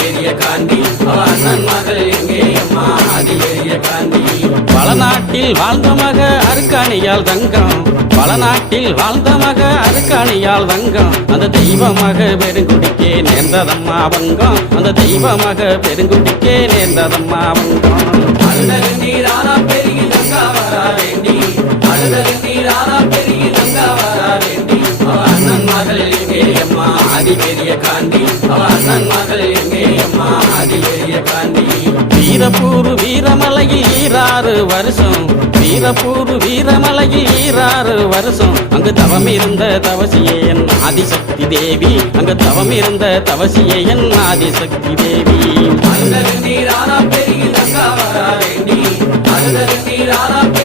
பெரிய காந்தி அண்ணன் மகள் எங்கே அம்மா ஆதி பெரிய காந்தி. பல நாட்டில் வாழ்ந்த மக அருக்காணியால் தங்கம், பல நாட்டில் வாழ்ந்த மக அருக்காணியால் தங்கம். அந்த தெய்வமாக பெருங்குடிக்கே நேர்ந்ததம்மா வங்கம், அந்த தெய்வமாக பெருங்குடிக்கே நேர்ந்ததம்மா வங்கம். அழுதல் நீரானா பெருகி தங்கா வரா வேண்டி, அழுதல் நீரானா பெருகி தங்கா வரா வேண்டி. அண்ணன் மகள் எங்கே அம்மா ஆதி பெரிய காந்தி அண்ணன் மகள் எங்கே அம்மா ஆதி பெரிய காந்தி. வீரப்பூர் வீரமலையில் 26 வருஷம், வீரப்பூர் வீரமலையில் 26 வருஷம். அங்கு தவம் இருந்த தவசியே என் ஆதிசக்தி தேவி, அங்கு தவம் இருந்த தவசியே என் ஆதிசக்தி தேவி. அண்ணன் நீரானா பெருகி தங்கா வரா